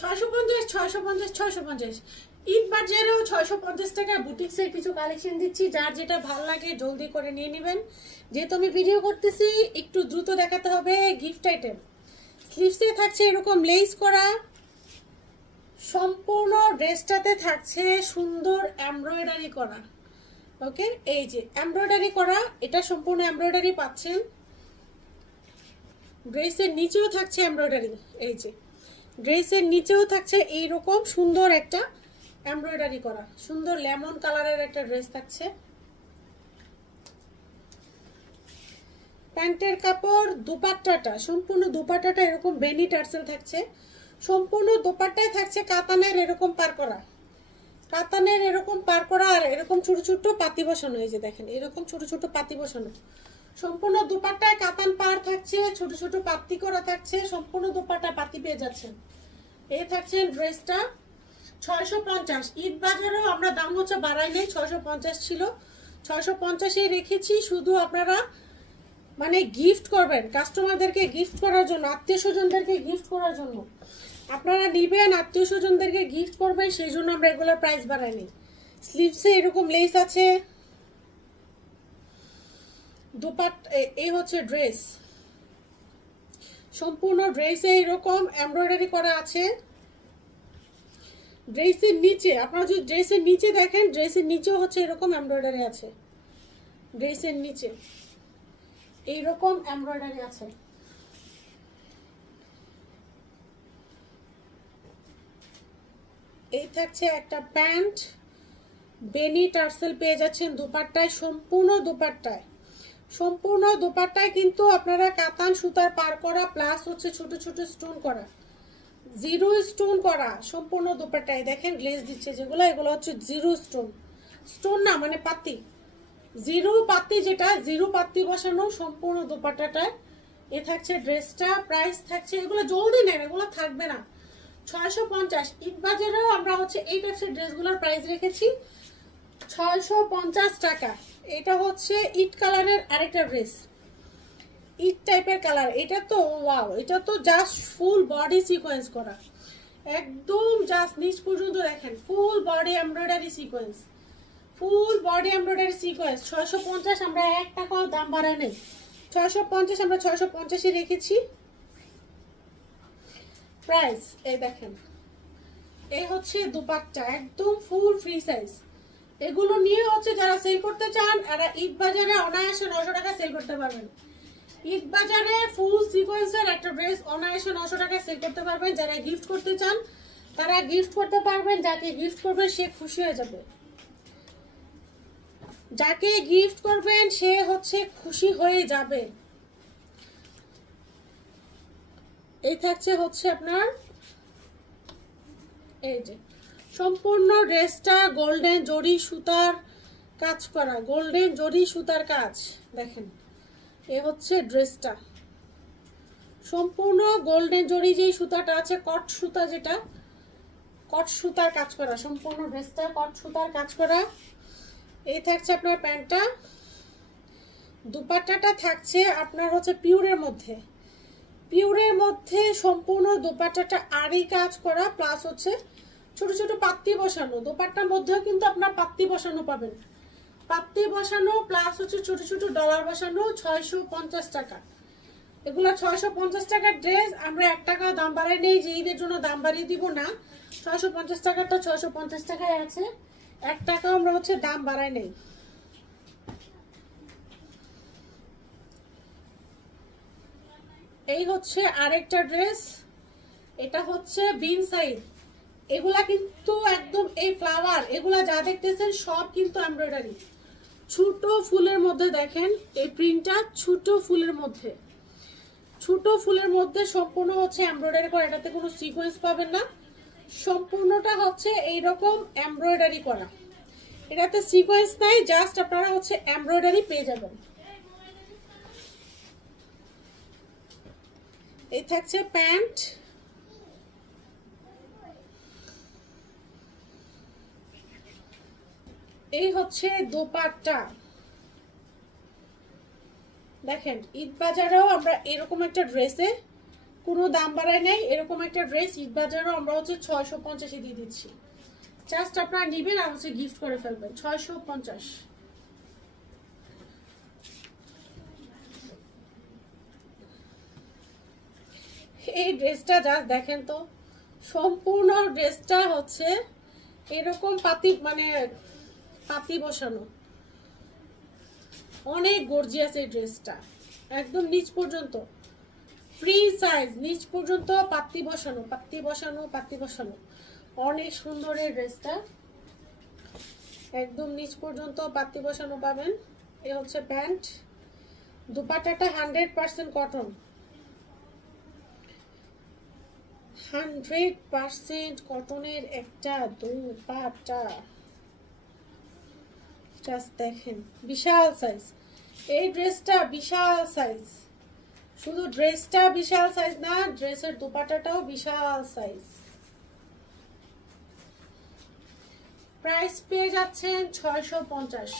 650 650 650 ঈদ বাজারেও 650 টাকা বুটিক্সের কিছু কালেকশন দিচ্ছি। যার যেটা ভালো লাগে জলদি করে নিয়ে নেবেন। যেহেতু আমি ভিডিও করতেছি একটু দ্রুত দেখাতে হবে। গিফট আইটেম স্লিভসে থাকছে এরকম লেস করা, সম্পূর্ণ ড্রেসটাতে থাকছে সুন্দর এমব্রয়ডারি করা। ওকে, এই যে এমব্রয়ডারি করা, এটা সম্পূর্ণ এমব্রয়ডারি পাচ্ছেন। ড্রেসের নিচেও থাকছে এমব্রয়ডারি, এই যে ড্রেসের নিচেও থাকছে এইরকম সুন্দর একটা এমব্রয়ডারি করা, সুন্দর লেমন কালারের একটা ড্রেস থাকছে। প্যান্টের কাপড়, দুপাট্টাটা সম্পূর্ণ দুপাট্টাটা এরকম বেনি টার্সেল থাকছে। সম্পূর্ণ দুপাট্টায় থাকছে কাতানের এরকম পার করা, কাতানের এরকম পার করা, আর এরকম ছোট ছোট পাতি বসানো। এই যে দেখেন এরকম ছোট ছোট পাতি বসানো। সম্পূর্ণ দুপাট্টায় কাতান পার থাকছে, ছোট ছোট পাতি করা থাকছে। সম্পূর্ণ দুপাট্টা পাতি পেয়ে যাচ্ছেন। এই থাকছে ড্রেসটা 650। ঈদ বাজারেও আমরা দাম হচ্ছে বাড়াই নেই, 650 ছিল, 650-এ রেখেছি। শুধু আপনারা মানে গিফট করবেন, কাস্টমারদেরকে গিফট করার জন্য, আত্মীয় স্বজনদেরকে গিফট করার জন্য আপনারা নিবেন, আত্মীয় স্বজনদেরকে গিফট করবেন, সেই জন্য আমরা রেগুলার প্রাইস বাড়াই নেই। স্লিভসে এরকম লেস আছে, এই হচ্ছে ড্রেস, সম্পূর্ণ ড্রেসে এরকম এমব্রয়ডারি করা আছে। ড্রেসের নিচে আপনারা যদি ড্রেসের নিচে দেখেন, ড্রেসের নিচেও হচ্ছে এরকম এমব্রয়ডারি আছে। ড্রেসের নিচে এইরকম এমব্রয়ডারি আছে। এই থাকছে একটা প্যান্ট, বেনি টার্সেল পেয়ে যাচ্ছেন দুপাট্টায়, সম্পূর্ণ দুপাট্টায়, সম্পূর্ণ দুপাট্টায় কিন্তু আপনারা কাতান সুতার পার করা, প্লাস হচ্ছে ছোট ছোট স্টোন করা, জিরো স্টোন করা সম্পূর্ণ দুপাট্টায়। দেখেন গ্লেজ দিচ্ছে যেগুলো, এগুলো হচ্ছে জিরো স্টোন, স্টোন না মানে পাতি, জিরো পাতি, যেটা জিরো পাতি বসানো সম্পূর্ণ দুপাট্টাটায়। এ থাকছে ড্রেসটা, প্রাইস থাকছে, এগুলো জলদি নেন, এগুলো থাকবে না, 650। ঈদ বাজারেও আমরা হচ্ছে এই টাইপের ড্রেসগুলোর প্রাইস রেখেছি 650 টাকা। এটা হচ্ছে ইট কালারের আরেকটা ড্রেস, ইট টাইপের কালার। এটা তো ওয়াও, এটা তো জাস্ট ফুল বডি সিকোয়েন্স করা, একদম জাস্ট নিচ পর্যন্ত দেখেন full body embroidery sequence, full body embroidery sequence. 650 আমরা 1 টাকাও দাম বাড়াই নেই, 650 আমরা 650-এ রেখেছি প্রাইস। এই দেখেন এই হচ্ছে দুপাট্টা, একদম ফুল ফ্রি সাইজ। এগুলো নিয়ে হচ্ছে যারা সেল করতে চান এরা ঈদ বাজারে অনায়াসে 900 টাকা সেল করতে পারবেন। ঈদ বাজারে ফুল সিকোয়েন্সের একটা ড্রেস অনায়াসে 900 টাকা সেল করতে পারবেন। যারা গিফট করতে চান তারা গিফট করতে পারবেন, যাকে গিফট করবেন সে খুশি হয়ে যাবে, যাকে গিফট করবেন সে হচ্ছে খুশি হয়ে যাবে। এই থাকছে হচ্ছে আপনার এই যে সম্পূর্ণ ড্রেসটা গোল্ডেন জরি সুতার কাজ করা, গোল্ডেন জরি সুতার কাজ। দেখেন এ হচ্ছে ড্রেসটা, সম্পূর্ণ গোল্ডেন জরি যেই সুতাটা আছে, কট সুতা, যেটা কট সুতার কাজ করা, সম্পূর্ণ ড্রেসটা কট সুতার কাজ করা। এই থাকছে আপনার প্যান্টটা, দুপাট্টাটা থাকছে আপনার হচ্ছে পিওরের মধ্যে, পিওরের মধ্যে সম্পূর্ণ দুপাট্টাটা আড়ি কাজ করা, প্লাস হচ্ছে ছোট ছোট পাত্তি বসানো। দুপাট্টার মধ্যেও কিন্তু আপনার পাত্তি বসানো পাবেন, পাত্তি বসানো প্লাস হচ্ছে ছোট ছোট ডলার বসানো। 650 টাকা, এগুলো 650 টাকার ড্রেস। আমরা 1 টাকা দাম বাড়াই নেই, যে ঈদের জন্য দাম বাড়িয়ে দিব না। 650 টাকাটা 650 টাকায় আছে, 1 টাকা আমরা হচ্ছে দাম বাড়াই নেই। এই হচ্ছে আরেকটা ড্রেস, এটা হচ্ছে বিন সাইড। এগুলা কিন্তু একদম এই ফ্লাওয়ার, এগুলা যা দেখতেছেন সব কিন্তু এমব্রয়ডারি, ছোট ফুলের মধ্যে। দেখেন এই প্রিন্টটা ছোট ফুলের মধ্যে, ছোট ফুলের মধ্যে সম্পূর্ণ হচ্ছে এমব্রয়ডারি করা, এটাতে কোনো সিকোয়েন্স পাবেন না, সম্পূর্ণটা হচ্ছে এইরকম এমব্রয়ডারি করা, এটাতে সিকোয়েন্স নাই, জাস্ট আপনারা হচ্ছে এমব্রয়ডারি পেয়ে যাবেন। এই থাকছে প্যান্ট, এই হচ্ছে দোপাট্টা। দেখেন ঈদ বাজারেও আমরা এরকম একটা ড্রেসে কোনো দাম বাড়ায় নাই। এরকম একটা ড্রেস ঈদ বাজারও আমরা হচ্ছে 650 দিয়ে দিচ্ছি। জাস্ট আপনারা নেবেন আর হচ্ছে গিফট করে ফেলবেন। 650। এই ড্রেসটা জাস্ট দেখেন তো, সম্পূর্ণ ড্রেসটা হচ্ছে এরকম পাতি, মানে পাতি বসানো, অনেক গর্জিয়াস এই ড্রেসটা। একদম নিচ পর্যন্ত ফ্রি সাইজ, নিচ পর্যন্ত পাতি বসানো, পাতি বসানো, পাতি বসানো, অনেক সুন্দর এই ড্রেসটা। একদম নিচ পর্যন্ত পাতি বসানো পাবেন। এ হচ্ছে প্যান্ট। দুপাট্টাটা 100% কটন, 100% কটনের একটা দুপাট্টা। জাস্ট দেখেন, বিশাল সাইজ এই ড্রেসটা, বিশাল সাইজ। শুধু ড্রেসটা বিশাল সাইজ না, ড্রেসের দুপাট্টাটাও বিশাল সাইজ। প্রাইস পেয়ে যাচ্ছেন 650,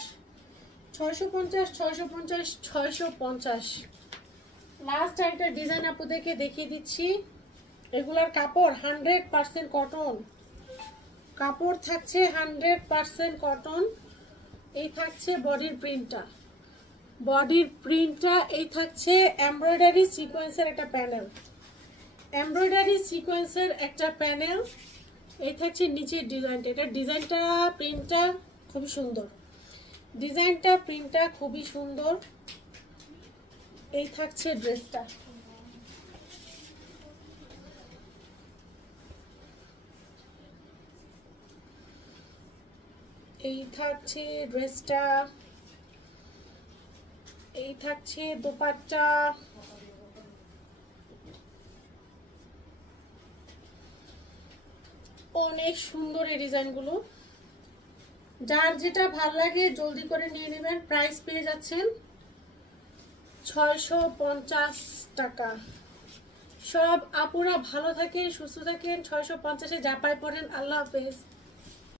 650, 650, 650। লাস্ট একটা ডিজাইন আপনাদেরকে দেখিয়ে দিচ্ছি। এগুলার কাপড় 100% কটন, কাপড় থাকছে 100% কটন। এই থাকছে বডির প্রিন্টটা, বডির প্রিন্টটা। এই থাকছে এমব্রয়ডারি সিকোয়েন্সের একটা প্যানেল, এমব্রয়ডারি সিকোয়েন্সের একটা প্যানেল। এই থাকছে নিচের ডিজাইনটা। এটা ডিজাইনটা, প্রিন্টটা খুবই সুন্দর, ডিজাইনটা প্রিন্টটা খুবই সুন্দর। এই থাকছে ড্রেসটা। এই থাকছে ড্রেসটা, এই থাকছে দোপাট্টা। অনেক সুন্দর এই ডিজাইনগুলো। যার যেটা ভাল লাগে জলদি করে নিয়ে নেবেন। প্রাইস পেয়ে যাচ্ছেন 650 টাকা। সব আপুরা ভালো থাকেন, সুস্থ থাকেন। 650-এ যা পাই পড়েন। আল্লাহ হাফেজ।